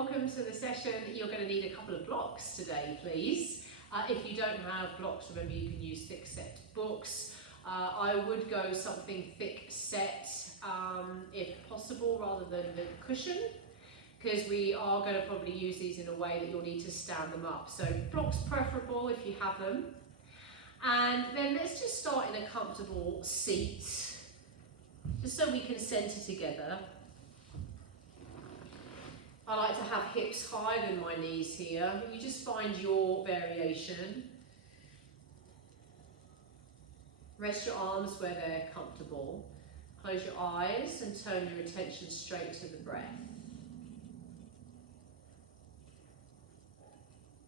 welcome to the session. You're going to need a couple of blocks today, please. If you don't have blocks, remember you can use thick set books. I would go something thick set if possible, rather than the cushion, because we are going to probably use these in a way that you'll need to stand them up. So blocks preferable if you have them. And then let's just start in a comfortable seat, just so we can centre together. I like to have hips higher than my knees here. You just find your variation. Rest your arms where they're comfortable. Close your eyes and turn your attention straight to the breath.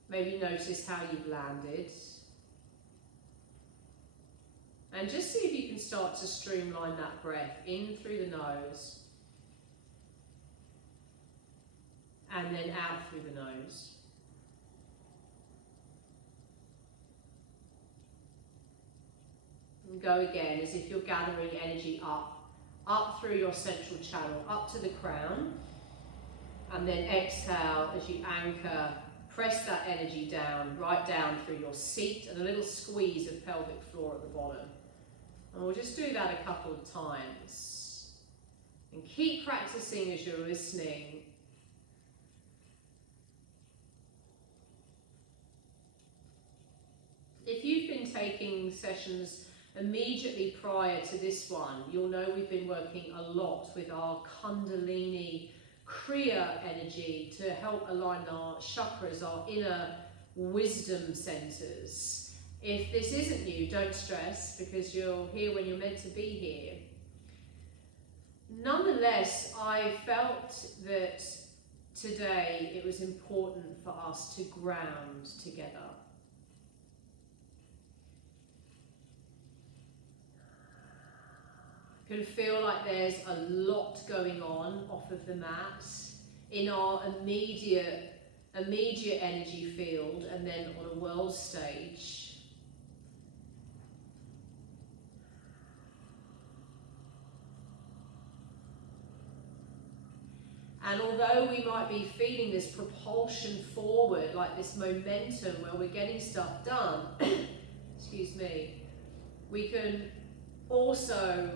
Maybe notice how you've landed. And just see if you can start to streamline that breath in through the nose and then out through the nose. And go again as if you're gathering energy up through your central channel, up to the crown. And then exhale as you anchor, press that energy down, right down through your seat, and a little squeeze of pelvic floor at the bottom. And we'll just do that a couple of times. And keep practicing as you're listening. If you've been taking sessions immediately prior to this one, you'll know we've been working a lot with our Kundalini Kriya energy to help align our chakras, our inner wisdom centers. If this isn't you, don't stress, because you're here when you're meant to be here. Nonetheless, I felt that today it was important for us to ground together. Can feel like there's a lot going on off of the mat in our immediate energy field and then on a world stage. And although we might be feeling this propulsion forward, like this momentum where we're getting stuff done, excuse me, we can also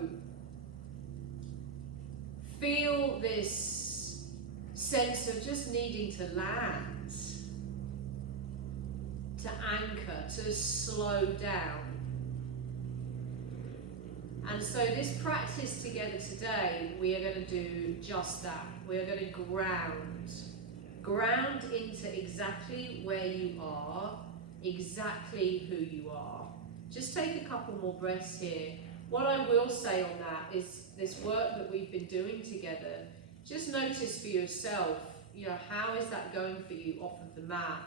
feel this sense of just needing to land, to anchor, to slow down. And so this practice together today, we are going to do just that. We are going to ground into exactly where you are, exactly who you are. Just take a couple more breaths here. What I will say on that is this work that we've been doing together, just notice for yourself, how is that going for you off of the mat?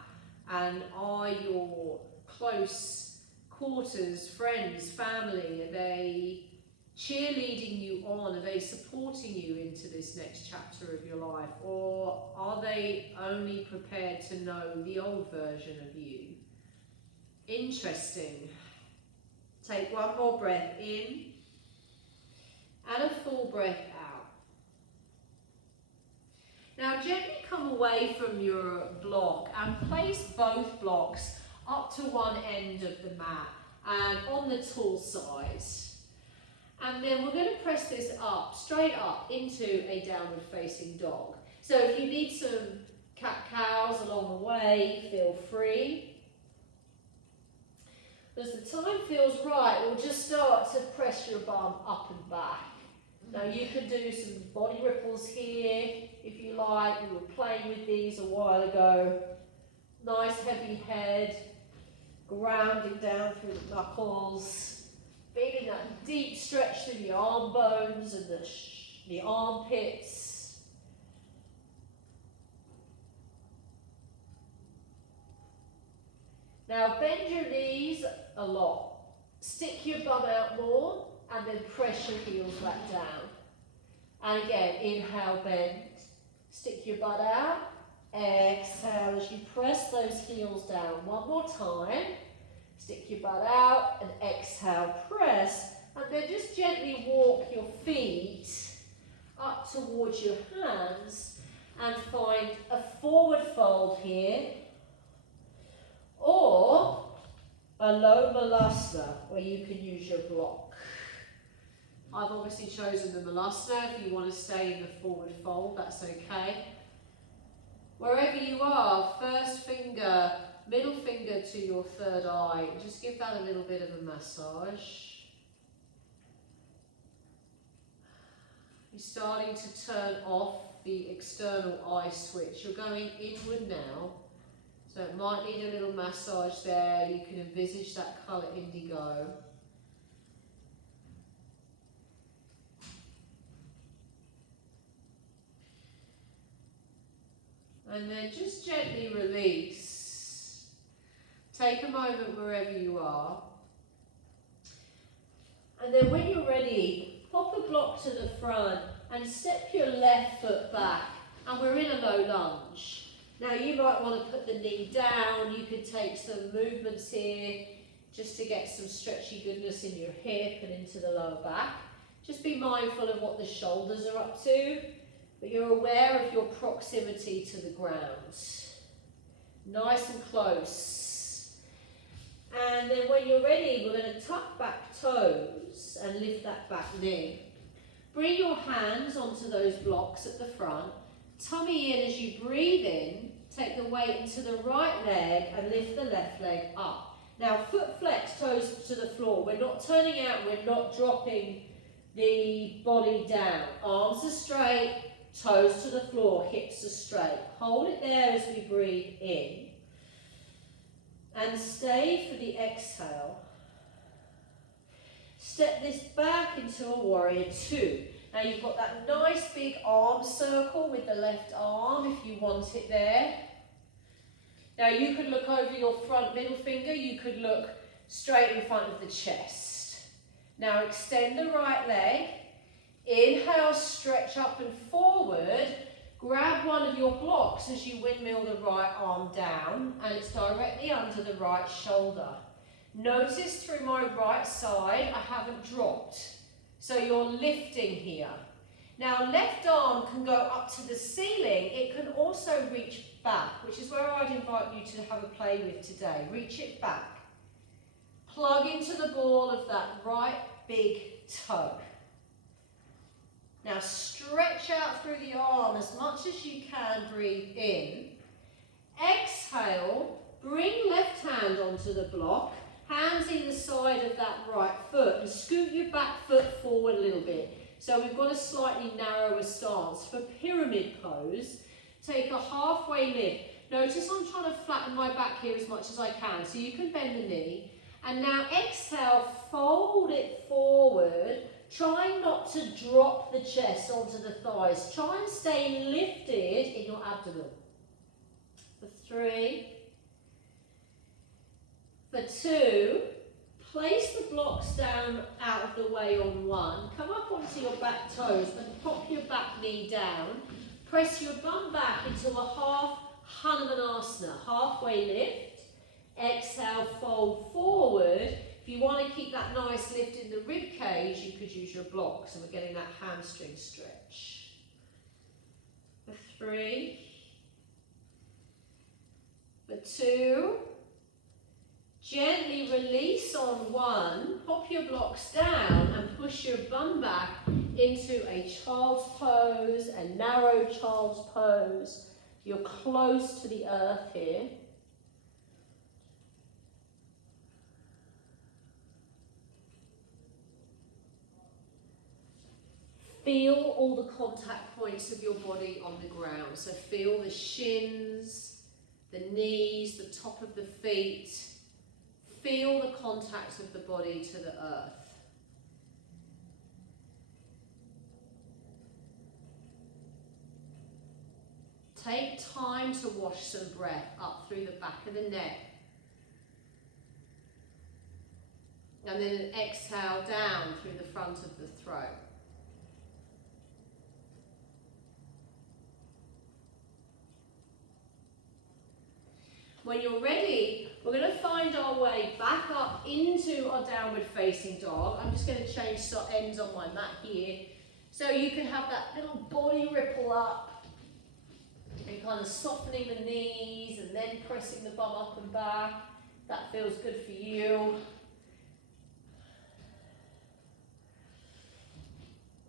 And are your close quarters, friends, family, are they cheerleading you on? Are they supporting you into this next chapter of your life? Or are they only prepared to know the old version of you? Interesting. Take one more breath in and a full breath out. Now gently come away from your block and place both blocks up to one end of the mat and on the tall side. And then we're going to press this up, straight up into a downward facing dog. So if you need some cat-cows along the way, feel free. As the time feels right, we'll just start to press your bum up and back. Now you can do some body ripples here if you like. We were playing with these a while ago. Nice heavy head, grounding down through the knuckles, feeling that deep stretch through the arm bones and the armpits. Now bend your knees a lot. Stick your bum out more and then press your heels back down. And again, inhale, bend. Stick your butt out. Exhale as you press those heels down. One more time. Stick your butt out and exhale, press. And then just gently walk your feet up towards your hands and find a forward fold here, or a low Malasana, where you can use your block. I've obviously chosen the Malasana. If you want to stay in the forward fold, that's okay. Wherever you are, first finger, middle finger to your third eye, just give that a little bit of a massage. You're starting to turn off the external eye switch. You're going inward now, so it might need a little massage there. You can envisage that colour indigo. And then just gently release. Take a moment wherever you are. And then when you're ready, pop a block to the front and step your left foot back. And we're in a low lunge. Now you might want to put the knee down. You could take some movements here just to get some stretchy goodness in your hip and into the lower back. Just be mindful of what the shoulders are up to. But you're aware of your proximity to the ground. Nice and close. And then when you're ready, we're going to tuck back toes and lift that back knee. Bring your hands onto those blocks at the front. Tummy in as you breathe in. Take the weight into the right leg and lift the left leg up. Now foot flex, toes to the floor. We're not turning out, we're not dropping the body down. Arms are straight. Toes to the floor, hips are straight. Hold it there as we breathe in. And stay for the exhale. Step this back into a warrior two. Now you've got that nice big arm circle with the left arm if you want it there. Now you could look over your front middle finger. You could look straight in front of the chest. Now extend the right leg. Inhale, stretch up and forward. Grab one of your blocks as you windmill the right arm down, and it's directly under the right shoulder. Notice through my right side, I haven't dropped. So you're lifting here. Now left arm can go up to the ceiling. It can also reach back, which is where I'd invite you to have a play with today. Reach it back. Plug into the ball of that right big toe. Now stretch out through the arm as much as you can, breathe in. Exhale, bring left hand onto the block, hands either side of that right foot, and scoot your back foot forward a little bit. So we've got a slightly narrower stance. For pyramid pose, take a halfway lift. Notice I'm trying to flatten my back here as much as I can, so you can bend the knee. And now exhale, fold it forward. Try not to drop the chest onto the thighs. Try and stay lifted in your abdomen. For 3. For 2. Place the blocks down out of the way on 1. Come up onto your back toes and pop your back knee down. Press your bum back into a half Hanumanasana, halfway lift. Exhale, fold forward. If you want to keep that nice lift in the rib cage, you could use your blocks, and we're getting that hamstring stretch. For 3. For 2. Gently release on 1. Pop your blocks down and push your bum back into a child's pose, a narrow child's pose. You're close to the earth here. Feel all the contact points of your body on the ground. So feel the shins, the knees, the top of the feet. Feel the contact of the body to the earth. Take time to wash some breath up through the back of the neck. And then an exhale down through the front of the throat. When you're ready, we're going to find our way back up into our downward facing dog. I'm just going to change ends on my mat here. So you can have that little body ripple up. And kind of softening the knees and then pressing the bum up and back. That feels good for you.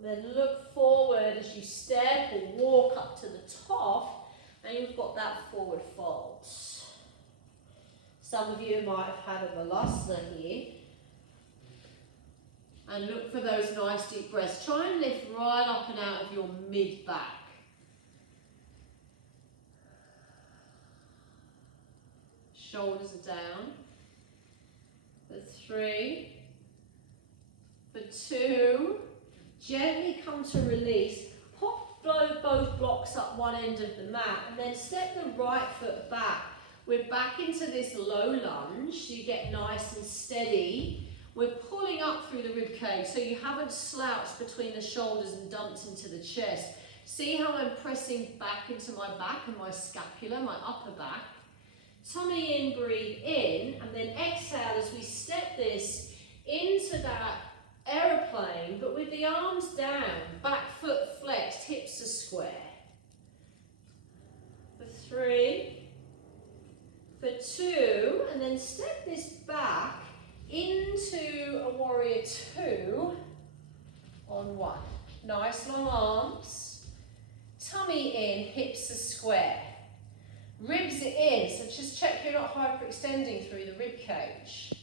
Then look forward as you step or walk up to the top, and you've got that forward fold. Some of you might have had a Balasana here. And look for those nice deep breaths. Try and lift right up and out of your mid-back. Shoulders are down. For 3, for 2, gently come to release. Pop both blocks up one end of the mat and then step the right foot back. We're back into this low lunge, so you get nice and steady. We're pulling up through the rib cage, so you haven't slouched between the shoulders and dumped into the chest. See how I'm pressing back into my back and my scapula, my upper back. Tummy in, breathe in, and then exhale as we step this into that aeroplane, but with the arms down, back foot flexed, hips are square. For 3, for 2, and then step this back into a warrior 2 on 1. Nice long arms, tummy in, hips are square. Ribs are in, so just check you're not hyperextending through the rib cage.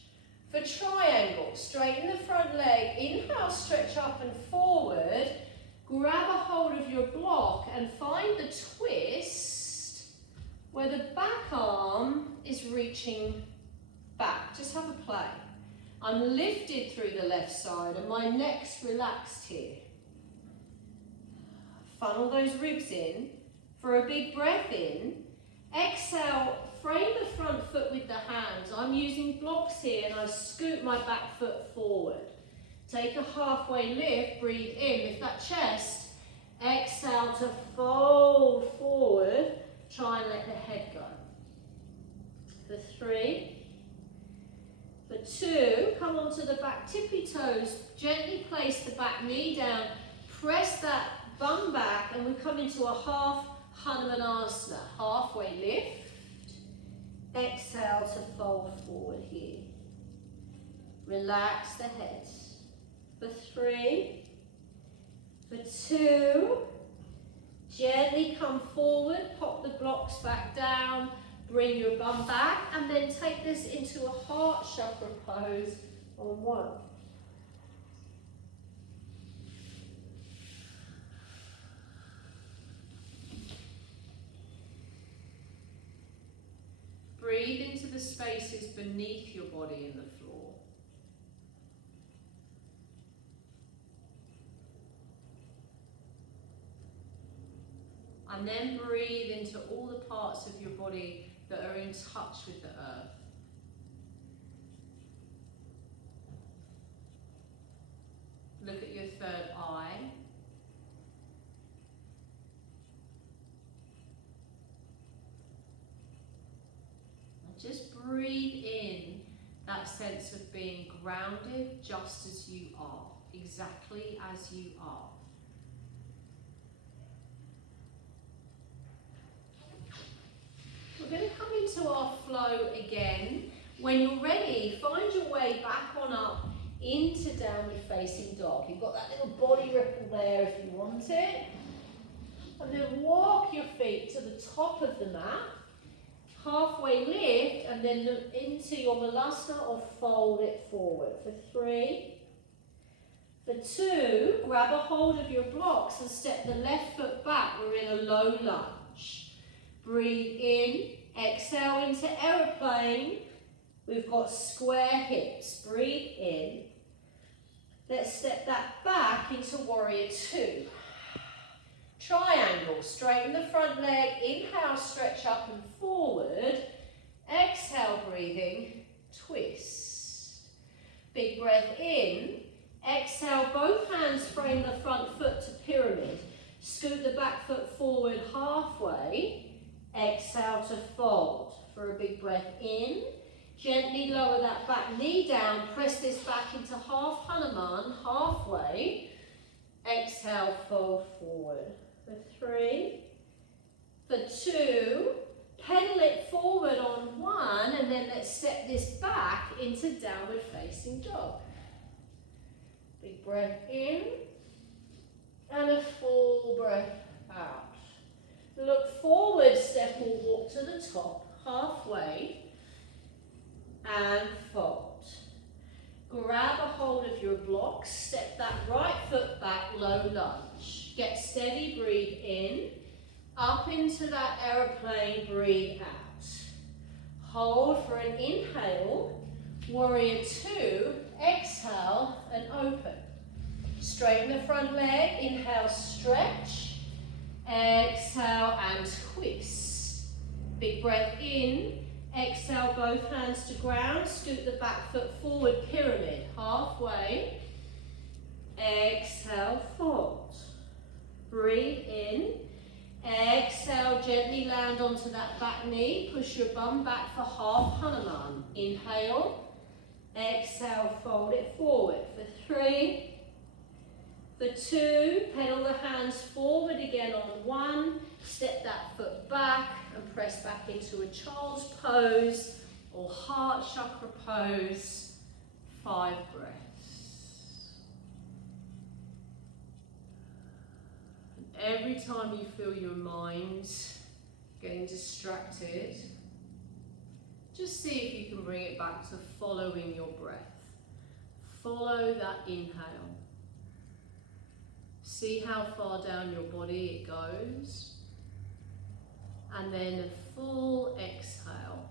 For triangle, straighten the front leg, inhale, stretch up and forward, grab a hold of your block and find the twist where the back arm is reaching back. Just have a play. I'm lifted through the left side and my neck's relaxed here. Funnel those ribs in for a big breath in. Exhale, frame the front foot with the hands. I'm using blocks here and I scoot my back foot forward. Take a halfway lift, breathe in, lift that chest. Exhale to fold forward. Try and let the head go. For 3, for 2, come onto the back tippy toes. Gently place the back knee down. Press that bum back and we come into a half Hanumanasana, halfway lift, exhale to fold forward here. Relax the head. For 3, for 2, gently come forward, pop the blocks back down, bring your bum back, and then take this into a heart chakra pose on 1. Breathe into the spaces beneath your body and the floor. And then breathe into all the parts of your body that are in touch with the earth. Look at your third eye. Just breathe in that sense of being grounded just as you are, exactly as you are. We're going to come into our flow again. When you're ready, find your way back on up into downward facing dog. You've got that little body ripple there if you want it. And then walk your feet to the top of the mat. Halfway lift and then look into your Malasana or fold it forward. For 3, for 2, grab a hold of your blocks and step the left foot back. We're in a low lunge. Breathe in, exhale into aeroplane. We've got square hips. Breathe in. Let's step that back into warrior 2. Triangle, straighten the front leg, inhale, stretch up and forward. Exhale, breathing, twist. Big breath in. Exhale, both hands frame the front foot to pyramid. Scoot the back foot forward halfway. Exhale to fold. For a big breath in. Gently lower that back knee down. Press this back into half Hanuman, halfway. Exhale, fold forward. For 3, For 2, pedal it forward on 1, and then let's step this back into downward facing dog. Big breath in, and a full breath out. Look forward, step or walk to the top, halfway, and fold. Grab a hold of your blocks, step that right foot back, low lunge. Get steady, breathe in, up into that aeroplane, breathe out. Hold for an inhale, warrior 2, exhale and open. Straighten the front leg, inhale, stretch, exhale and twist. Big breath in, exhale, both hands to ground, scoot the back foot forward, pyramid, halfway, exhale, fold. Breathe in, exhale, gently land onto that back knee, push your bum back for half Hanuman. Inhale, exhale, fold it forward for 3, for 2, pedal the hands forward again on 1, step that foot back and press back into a child's pose or heart chakra pose, 5 breaths. And every time you feel your mind getting distracted, just see if you can bring it back to following your breath. Follow that inhale. See how far down your body it goes. And then a full exhale.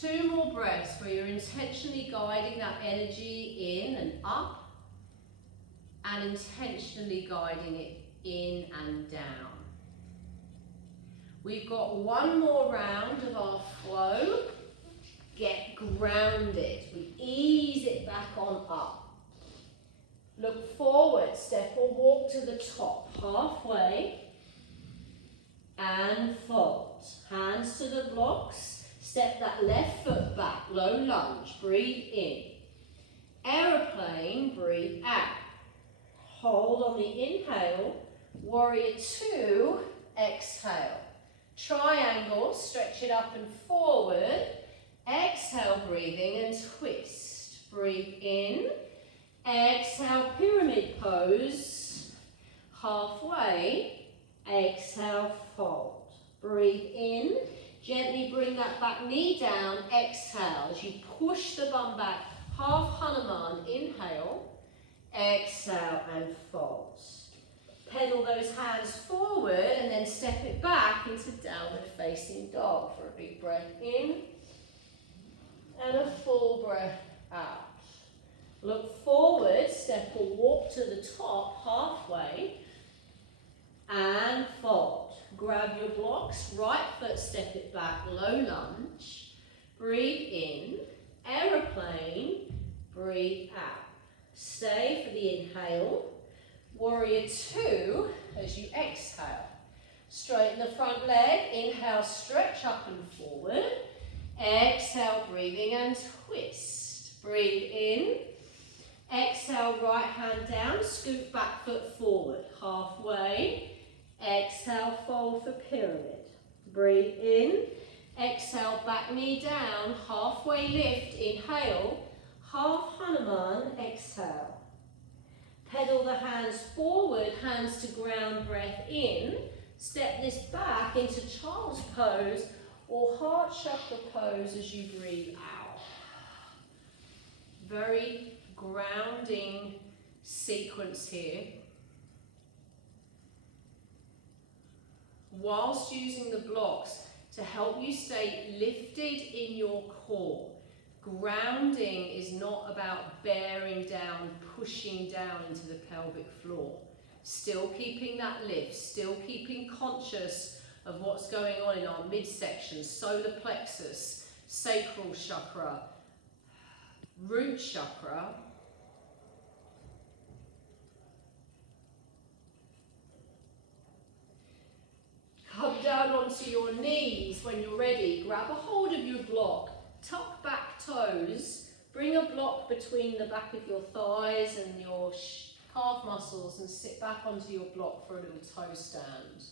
2 more breaths where you're intentionally guiding that energy in and up, and intentionally guiding it in and down. We've got 1 more round of our flow. Get grounded. We ease it back on up. Look forward, step or walk to the top, halfway, and fold. Hands to the blocks, step that left foot back, low lunge, breathe in. Aeroplane, breathe out. Hold on the inhale, warrior 2, exhale. Triangle, stretch it up and forward. Exhale, breathing and twist. Breathe in. Exhale, pyramid pose. Halfway. Exhale, fold. Breathe in. Gently bring that back knee down. Exhale as you push the bum back. Half Hanuman. Inhale. Exhale and fold. Pedal those hands forward and then step it back into downward facing dog for a big breath in and a full breath out. Look forward, step or walk to the top, halfway, and fold. Grab your blocks, right foot, step it back, low lunge. Breathe in, aeroplane, breathe out. Stay for the inhale, warrior 2 as you exhale. Straighten the front leg, inhale, stretch up and forward. Exhale, breathing and twist. Breathe in. Exhale, right hand down, scoot back foot forward, halfway. Exhale, fold for pyramid. Breathe in. Exhale, back knee down, halfway lift, inhale. Half Hanuman, exhale. Pedal the hands forward, hands to ground, breath in. Step this back into child's pose or heart chakra pose as you breathe out. Very grounding sequence here. Whilst using the blocks to help you stay lifted in your core. Grounding is not about bearing down, pushing down into the pelvic floor. Still keeping that lift, still keeping conscious of what's going on in our midsection, solar plexus, sacral chakra, root chakra. Come down onto your knees when you're ready. Grab a hold of your block. Tuck back toes. Bring a block between the back of your thighs and your calf muscles and sit back onto your block for a little toe stand.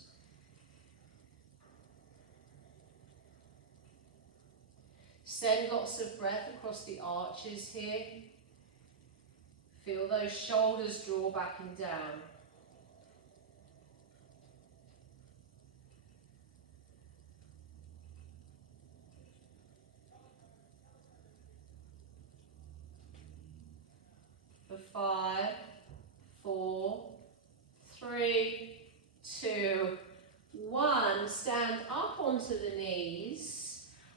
Send lots of breath across the arches here. Feel those shoulders draw back and down. For 5, 4, 3, 2, 1. Stand up onto the knees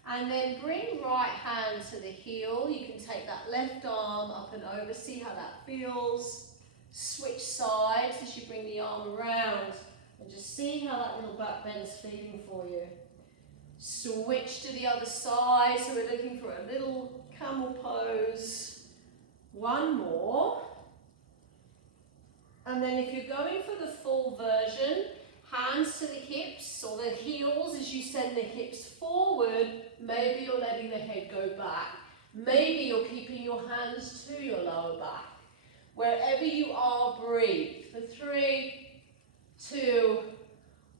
and then bring right hand to the heel. You can take that left arm up and over. See how that feels. Switch sides as you bring the arm around and just see how that little back bend's feeling for you. Switch to the other side. So we're looking for a little camel pose. One more. And then if you're going for the full version, hands to the hips or the heels as you send the hips forward. Maybe you're letting the head go back. Maybe you're keeping your hands to your lower back. Wherever you are, breathe. For 3, 2,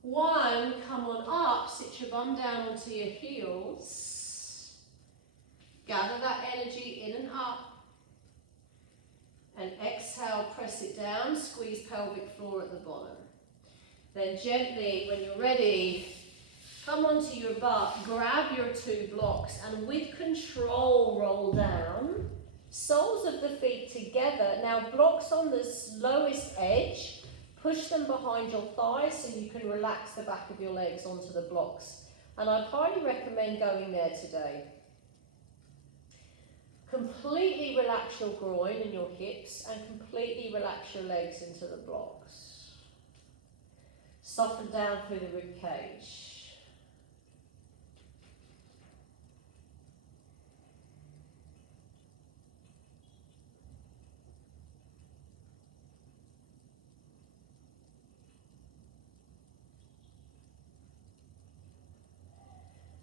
1. Come on up. Sit your bum down onto your heels. Gather that energy in and up. And exhale, press it down, squeeze pelvic floor at the bottom. Then gently, when you're ready, come onto your butt, grab your 2 blocks, and with control, roll down. Soles of the feet together. Now, blocks on the lowest edge, push them behind your thighs so you can relax the back of your legs onto the blocks. And I'd highly recommend going there today. Completely relax your groin and your hips and completely relax your legs into the blocks. Soften down through the rib cage.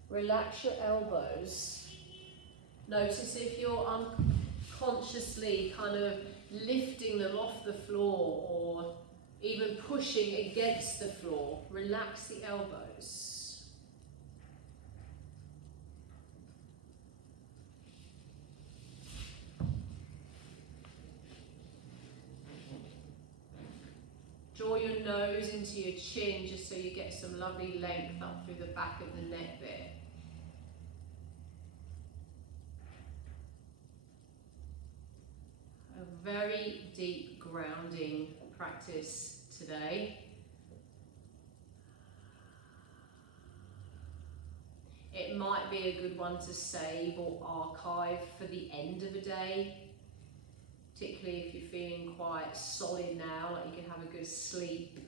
Relax your elbows. Notice if you're unconsciously kind of lifting them off the floor or even pushing against the floor. Relax the elbows. Draw your nose into your chin just so you get some lovely length up through the back of the neck there. A very deep grounding practice today. It might be a good one to save or archive for the end of a day, particularly if you're feeling quite solid now, like you can have a good sleep.